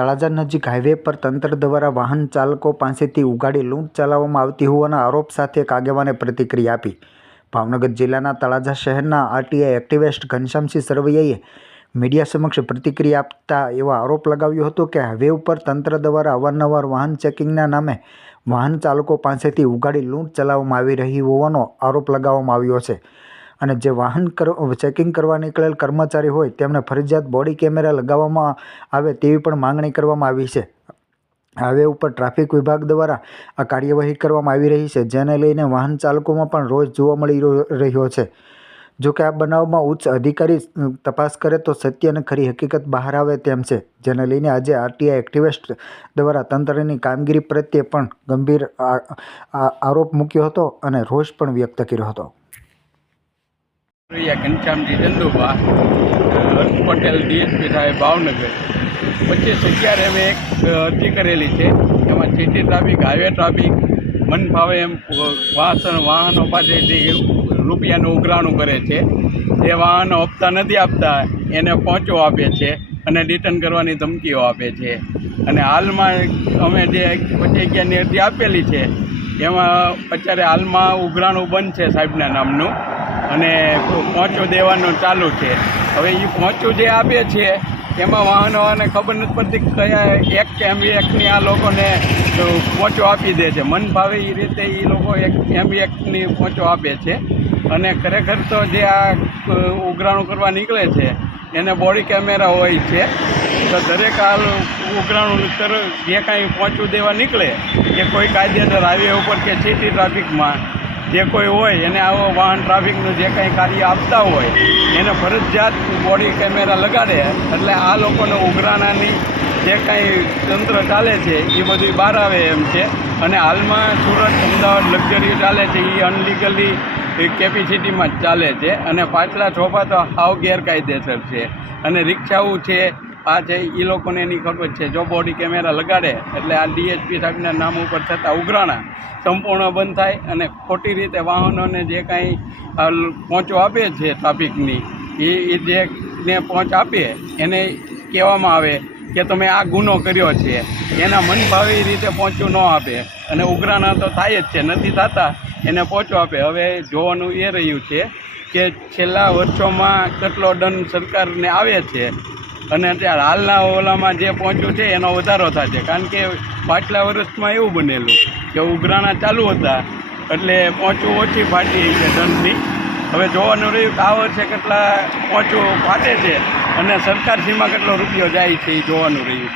તળાજા નજીક હાઈવે પર તંત્ર દ્વારા વાહન ચાલકો પાસેથી ઉગાડી લૂંટ ચલાવવામાં આવતી હોવાના આરોપ સાથે એક આગેવાને પ્રતિક્રિયા આપી. ભાવનગર જિલ્લાના તળાજા શહેરના આરટીઆઈ એક્ટિવિસ્ટ ઘનશ્યામસિંહ સરવૈયાએ મીડિયા સમક્ષ પ્રતિક્રિયા આપતા એવો આરોપ લગાવ્યો હતો કે હાઈવે ઉપર તંત્ર દ્વારા અવારનવાર વાહન ચેકિંગના નામે વાહન ચાલકો પાસેથી ઉગાડી લૂંટ ચલાવવામાં આવી રહી હોવાનો આરોપ લગાવવામાં આવ્યો છે. અને જે વાહન ચેકિંગ કરવા નીકળેલ કર્મચારી હોય તેમને ફરજિયાત બોડી કેમેરા લગાવવામાં આવે તેવી પણ માંગણી કરવામાં આવી છે. હાઈવે ઉપર ટ્રાફિક વિભાગ દ્વારા આ કાર્યવાહી કરવામાં આવી રહી છે, જેને લઈને વાહન ચાલકોમાં પણ રોષ જોવા મળી રહ્યો- છે. જો કે આ બનાવમાં ઉચ્ચ અધિકારી તપાસ કરે તો સત્ય અને ખરી હકીકત બહાર આવે તેમ છે, જેને લઈને આજે આરટીઆઈ એક્ટિવિસ્ટ દ્વારા તંત્રની કામગીરી પ્રત્યે પણ ગંભીર આરોપ મૂક્યો હતો અને રોષ પણ વ્યક્ત કર્યો હતો. ઘનશ્યામજી ચંદુભા હર્ષ પટેલ, ડીએસપી સાહેબ, ભાવનગર. પચીસ અગિયારે અમે એક અરજી કરેલી છે. એમાં સિટી ટ્રાફિક, હાઈવે ટ્રાફિક, મન ફાવે એમ વાસણ, વાહનો પાસેથી રૂપિયાનું ઉઘરાણું કરે છે, જે વાહનો હપ્તા નથી આપતા, એને પહોંચો આપે છે અને રિટર્ન કરવાની ધમકીઓ આપે છે. અને હાલમાં અમે જે પચીસ અગિયારની અરજી આપેલી છે, એમાં અત્યારે હાલમાં ઉઘરાણું બંધ છે સાહેબના નામનું. અને પહોંચો દેવાનું ચાલુ છે. હવે એ પહોંચું જે આપે છે, એમાં વાહનોને ખબર નથી પડતી કયા એક કે એમ એકની આ લોકોને પહોંચો આપી દે છે. મન ભાવે એ રીતે એ લોકો એક એમ એકની પહોંચો આપે છે. અને ખરેખર તો જે આ ઉઘરાણું કરવા નીકળે છે, એને બોડી કેમેરા હોય છે. તો દરેક હાલ ઉઘરાણું જે કાંઈ પહોંચું દેવા નીકળે કે કોઈ કાયદેસર હાઈવે ઉપર કે સિટી ટ્રાફિકમાં જે કોઈ હોય, એને આવો વાહન ટ્રાફિકનું જે કંઈ કાર્ય આપતા હોય, એને ફરજિયાત બોડી કેમેરા લગાડે. એટલે આ લોકોને ઉઘરાણાની જે કાંઈ તંત્ર ચાલે છે, એ બધું બહાર આવે એમ છે. અને હાલમાં સુરત, અમદાવાદ લક્ઝરી ચાલે છે એ અનલીગલી કેપેસિટીમાં જ ચાલે છે. અને પાછલા ચોપા તો હાવ ગેરકાયદેસર છે. અને રિક્ષાઓ છે આ છે એ લોકોને એની ખબર છે, જો બોડી કેમેરા લગાડે, એટલે આ ડીએચપી સાહેબના નામ ઉપર થતા ઉઘરાણા સંપૂર્ણ બંધ થાય અને ખોટી રીતે વાહનોને જે કાંઈ પહોંચો આપે છે ટ્રાફિકની એ એ જે ને પહોંચ આપે, એને કહેવામાં આવે કે તમે આ ગુનો કર્યો છે. એના મનભાવી રીતે પહોંચ્યું ન આપે. અને ઉઘરાણા તો થાય જ છે, નથી થતા, એને પહોંચો આપે. હવે જોવાનું એ રહ્યું છે કે છેલ્લા વર્ષોમાં કેટલો દંડ સરકારને આવે છે અને અત્યારે હાલના ઓલામાં જે પહોંચ્યું છે, એનો વધારો છે કારણ કે પાછલા વર્ષમાં એવું બનેલું કે ઉઘરાણા ચાલુ હતા, એટલે પહોંચવું ઓછી ફાટી છે ઠંડની હવે જોવાનું રહ્યું કે આ વર્ષે કેટલા પહોંચવું ફાટે છે અને સરકાર સીમા કેટલો રૂપિયો જાય છે એ જોવાનું રહ્યું.